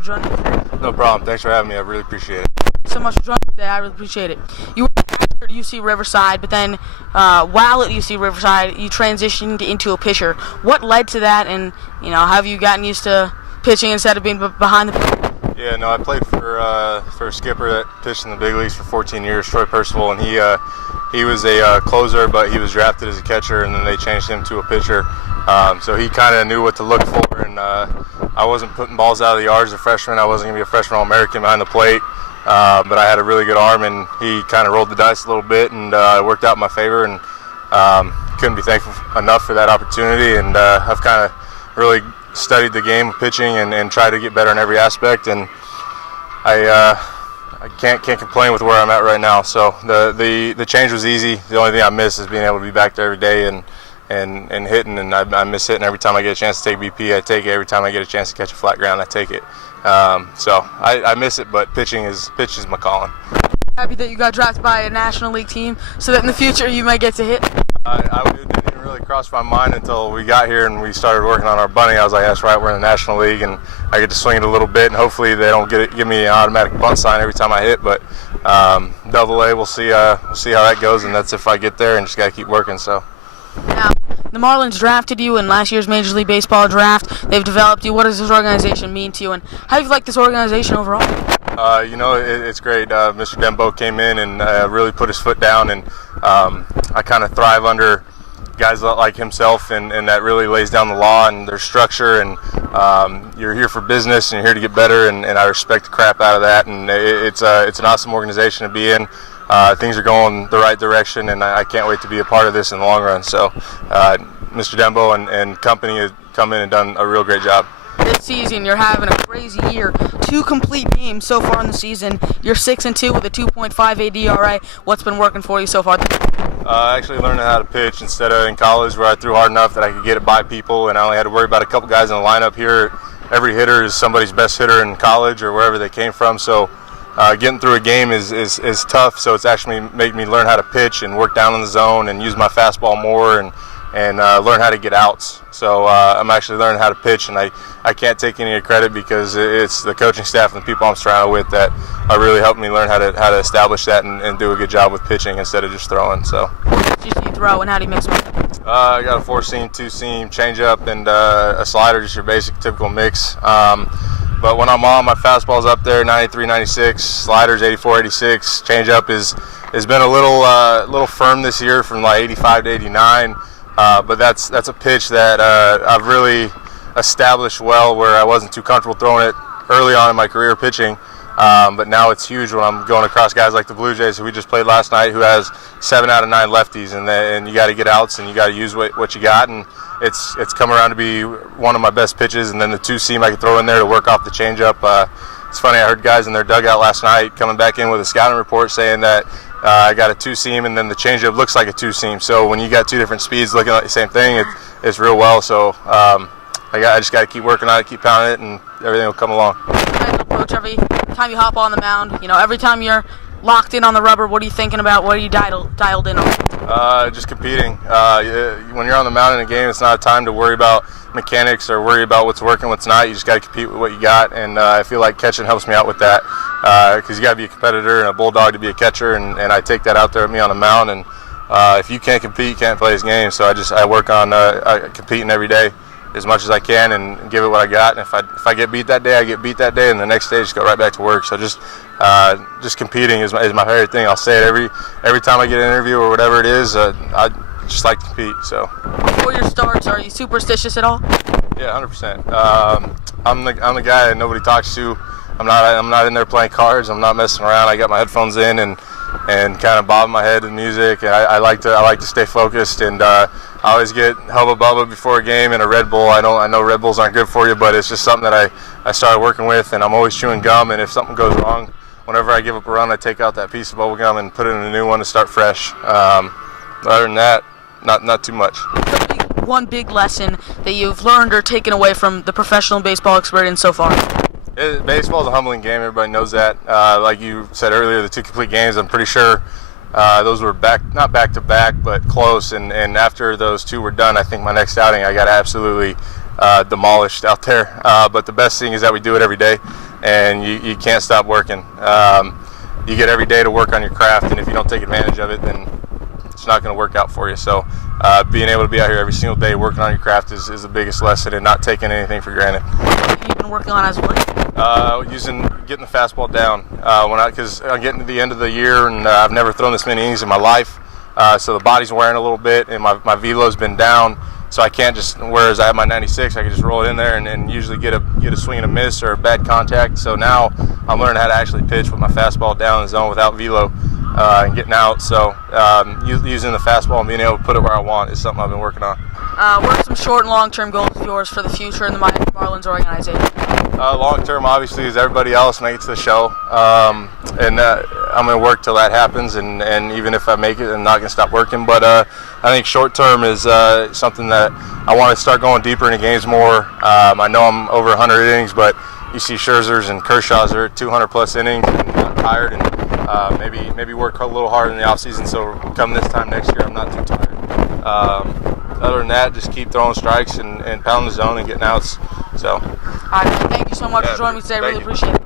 for joining me today. No problem. Thanks for having me. I really appreciate it. Thanks so much for joining me today. I really appreciate it. You were at UC Riverside, but then while at UC Riverside, you transitioned into a pitcher. What led to that, and have you gotten used to pitching instead of being behind the plate? Yeah, no, I played for a skipper that pitched in the big leagues for 14 years, Troy Percival, and he was a closer, but he was drafted as a catcher, and then they changed him to a pitcher. So he kind of knew what to look for, and I wasn't putting balls out of the yard as a freshman. I wasn't going to be a freshman All-American behind the plate, but I had a really good arm, and he kind of rolled the dice a little bit, and it worked out in my favor, and couldn't be thankful enough for that opportunity. And I've kind of really studied the game of pitching and tried to get better in every aspect, and I can't complain with where I'm at right now. So the change was easy. The only thing I miss is being able to be back there every day and hitting, and I miss hitting. Every time I get a chance to take BP, I take it. Every time I get a chance to catch a flat ground, I take it. So I miss it, but pitching is my calling. Happy that you got drafted by a National League team, so that in the future you might get to hit. It didn't even really cross my mind until we got here and we started working on our bunting. I was like, that's right, we're in the National League, and I get to swing it a little bit, and hopefully they don't give me an automatic bunt sign every time I hit. But Double A, we'll see how that goes, and that's if I get there, and just got to keep working. So. Now, the Marlins drafted you in last year's Major League Baseball draft. They've developed you. What does this organization mean to you, and how do you like this organization overall? It's great. Mr. Dembo came in and really put his foot down, and I kind of thrive under guys like himself, and that really lays down the law and their structure, and you're here for business, and you're here to get better, and I respect the crap out of that, and it's an awesome organization to be in. Things are going the right direction, and I can't wait to be a part of this in the long run. So Mr. Dembo and company have come in and done a real great job. This season, you're having a crazy year. 2 complete games so far in the season. You're 6-2 with a 2.58 ERA. What's been working for you so far? Actually learning how to pitch instead of in college, where I threw hard enough that I could get it by people, and I only had to worry about a couple guys in the lineup. Here, every hitter is somebody's best hitter in college or wherever they came from. So getting through a game is tough. So it's actually made me learn how to pitch and work down in the zone and use my fastball more and learn how to get outs. So I'm actually learning how to pitch, and I can't take any of the credit because it's the coaching staff and the people I'm surrounded with that are really helping me learn how to establish that and do a good job with pitching instead of just throwing. So. What do you throw, and how do you mix them up? I got a 4-seam, 2-seam, changeup, and a slider, just your basic typical mix. But when I'm on, my fastball's up there, 93, 96, sliders 84, 86. Changeup has been a little firm this year from like 85 to 89. But that's a pitch that I've really established well, where I wasn't too comfortable throwing it early on in my career pitching. But now it's huge when I'm going across guys like the Blue Jays, who we just played last night, who has 7 out of 9 lefties, and you got to get outs and you got to use what you got, and it's come around to be one of my best pitches. And then the 2-seam I can throw in there to work off the changeup. It's funny, I heard guys in their dugout last night coming back in with a scouting report saying that I got a 2-seam, and then the changeup looks like a 2-seam. So when you got 2 different speeds looking like the same thing, it's real well. So I just got to keep working on it, keep pounding it, and everything will come along. Approach every time you hop on the mound. Every time you're locked in on the rubber, what are you thinking about? What are you dialed in on? Just competing. When you're on the mound in a game, it's not a time to worry about mechanics or worry about what's working, what's not. You just got to compete with what you got, and I feel like catching helps me out with that, because you got to be a competitor and a bulldog to be a catcher, and I take that out there with me on the mound. And if you can't compete, you can't play this game. So I work on competing every day as much as I can and give it what I got. And if I get beat that day, I get beat that day, and the next day just go right back to work. So just competing is my favorite thing. I'll say it every time I get an interview or whatever it is. I just like to compete. So. Before your starts, are you superstitious at all? Yeah, 100%. I'm the guy that nobody talks to. I'm not in there playing cards. I'm not messing around. I got my headphones in and kind of bobbing my head to music. And I like to stay focused, and I always get Hubba Bubba before a game and a Red Bull. I know Red Bulls aren't good for you, but it's just something that I started working with, and I'm always chewing gum. And if something goes wrong, whenever I give up a run, I take out that piece of bubble gum and put it in a new one to start fresh. Other than that, not too much. One big lesson that you've learned or taken away from the professional baseball experience so far? Baseball is a humbling game. Everybody knows that. Like you said earlier, the 2 complete games, I'm pretty sure those were not back to back, but close. And after those 2 were done, I think my next outing I got absolutely demolished out there. But the best thing is that we do it every day. and you can't stop working. You get every day to work on your craft, and if you don't take advantage of it, then it's not going to work out for you. So being able to be out here every single day working on your craft is the biggest lesson, and not taking anything for granted. What have you been working on as of late? Getting the fastball down because I'm getting to the end of the year, and I've never thrown this many innings in my life, so the body's wearing a little bit, and my velo's been down, so I can't just, whereas I have my 96, I can just roll it in there and usually get a swing and a miss or a bad contact. So now I'm learning how to actually pitch with my fastball down in the zone without velo and getting out. So using the fastball and being able to put it where I want is something I've been working on. What are some short and long-term goals of yours for the future in the Miami Marlins organization? Long-term, obviously, is everybody else make it to the show. And I'm going to work till that happens. And even if I make it, I'm not going to stop working. But I think short-term is something that I want to start going deeper into games more. I know I'm over 100 innings, but you see Scherzer's and Kershaw's are 200-plus innings and not tired. And maybe work a little harder in the offseason, so come this time next year, I'm not too tired. Other than that, just keep throwing strikes and pounding the zone and getting outs. So, all right, thank you so much for joining me today. Really appreciate it.